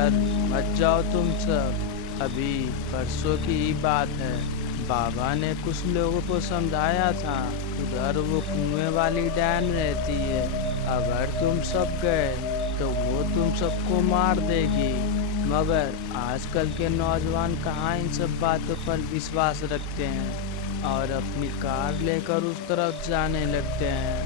मगर मत जाओ तुम सब। अभी परसों की ही बात है, बाबा ने कुछ लोगों को समझाया था, उधर वो कुएं वाली डैन रहती है। अगर तुम सब गए तो वो तुम सबको मार देगी। मगर आजकल के नौजवान कहाँ इन सब बातों पर विश्वास रखते हैं और अपनी कार लेकर उस तरफ जाने लगते हैं।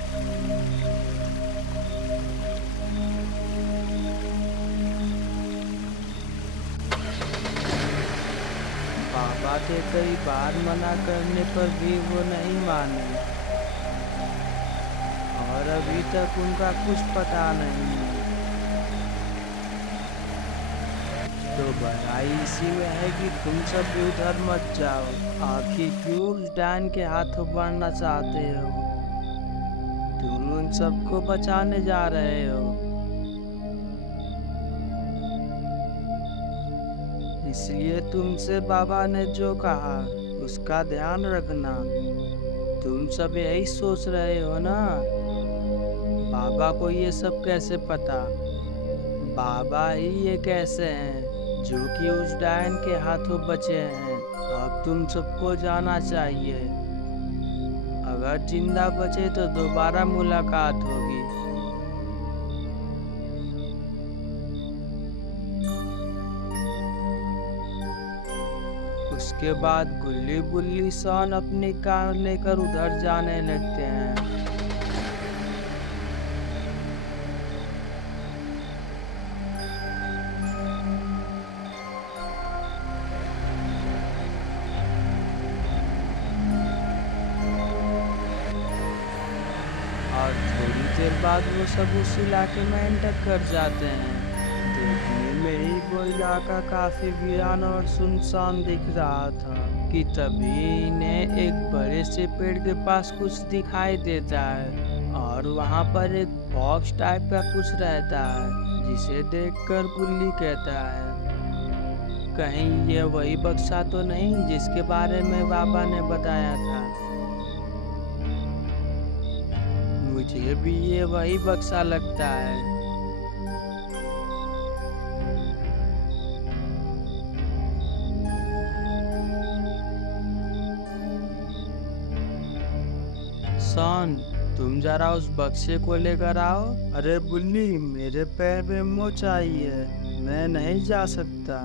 पापा के कई बार मना करने पर भी वो नहीं माने और अभी तक उनका कुछ पता नहीं है। तो भलाई इसी में है कि तुम सब भी उधर मत जाओ। आखिर क्यों उस डैन के हाथों बनना चाहते हो? तुम उन सबको बचाने जा रहे हो, इसलिए तुमसे बाबा ने जो कहा उसका ध्यान रखना। तुम सब यही सोच रहे हो ना, बाबा को ये सब कैसे पता? बाबा ही एक ऐसे हैं जो कि उस डायन के हाथों बचे हैं। अब तुम सबको जाना चाहिए। अगर जिंदा बचे तो दोबारा मुलाकात होगी। उसके बाद गुल्ली बुल्ली सॉन अपनी कार लेकर उधर जाने लगते हैं। और थोड़ी देर बाद वो सब उस इलाके में एंटर कर जाते हैं। देखने में ही वो इलाका काफी वीरान और सुनसान दिख रहा था कि तभी इन्हें एक बड़े से पेड़ के पास कुछ दिखाई देता है और वहाँ पर एक बॉक्स टाइप का कुछ रहता है, जिसे देखकर गुल्ली कहता है, कहीं ये वही बक्सा तो नहीं जिसके बारे में बाबा ने बताया था? मुझे भी ये वही बक्सा लगता है। शॉन, तुम जरा उस बक्से को लेकर आओ। अरे बुल्ली, मेरे पैर में मोच आई है, मैं नहीं जा सकता।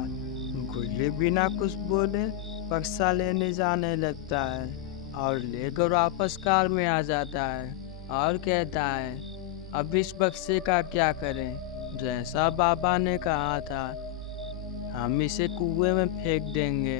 गुल्ली बिना कुछ बोले बक्सा लेने जाने लगता है और लेकर वापस कार में आ जाता है और कहता है, अब इस बक्से का क्या करें? जैसा बाबा ने कहा था, हम इसे कुएं में फेंक देंगे।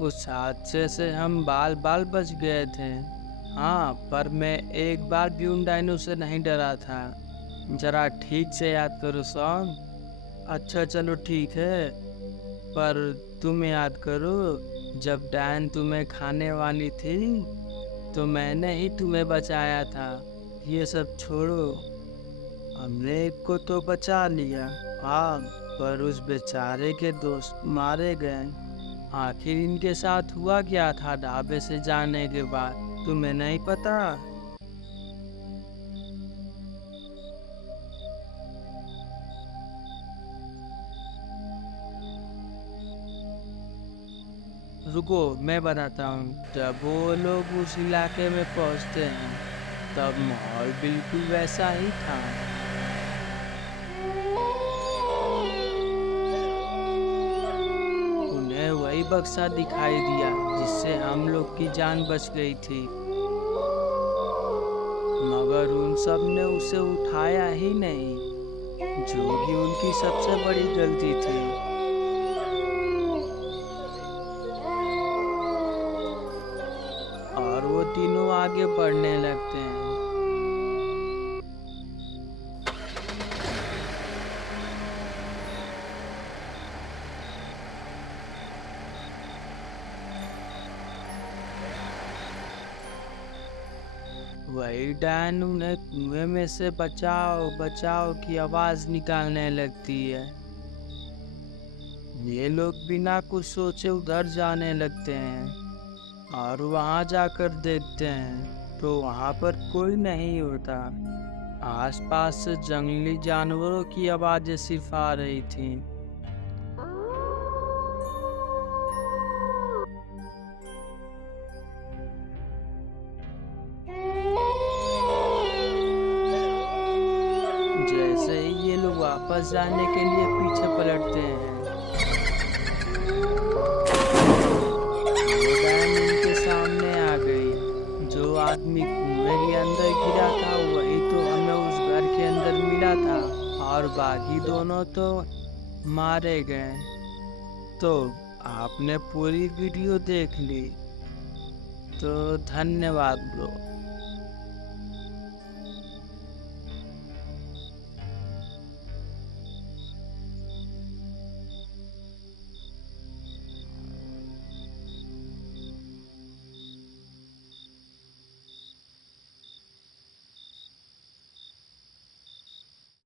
उस हादसे से हम बाल बाल बच गए थे। हाँ, पर मैं एक बार भी उन डायनो से नहीं डरा था। जरा ठीक से याद करो सॉन। अच्छा चलो ठीक है, पर तुम याद करो, जब डैन तुम्हें खाने वाली थी तो मैंने ही तुम्हें बचाया था। ये सब छोड़ो, हमने एक को तो बचा लिया, हाँ, पर उस बेचारे के दोस्त मारे गए। आखिर इनके साथ हुआ क्या था ढाबे से जाने के बाद, तुम्हें नहीं पता? रुको, मैं बताता हूँ। जब वो लोग उस इलाके में पहुँचते हैं तब माहौल बिल्कुल वैसा ही था। उन्हें वही बक्सा दिखाई दिया जिससे हम लोग की जान बच गई थी, मगर उन सब ने उसे उठाया ही नहीं, जो कि उनकी सबसे बड़ी गलती थी। और वो तीनों आगे बढ़ने लगते हैं। वही डायन उन्हें कुएं में से बचाओ बचाओ की आवाज निकालने लगती है। ये लोग बिना कुछ सोचे उधर जाने लगते हैं और वहां जाकर देखते हैं तो वहां पर कोई नहीं होता। आसपास से जंगली जानवरों की आवाजें सिर्फ आ रही थी। जैसे ही ये लोग वापस जाने के लिए पीछे पलटते हैं, वो डायन उनके सामने आ गई। जो आदमी कुएं के अंदर गिरा था वही तो हमें उस घर के अंदर मिला था, और बाकी दोनों तो मारे गए। तो आपने पूरी वीडियो देख ली, तो धन्यवाद ब्रो।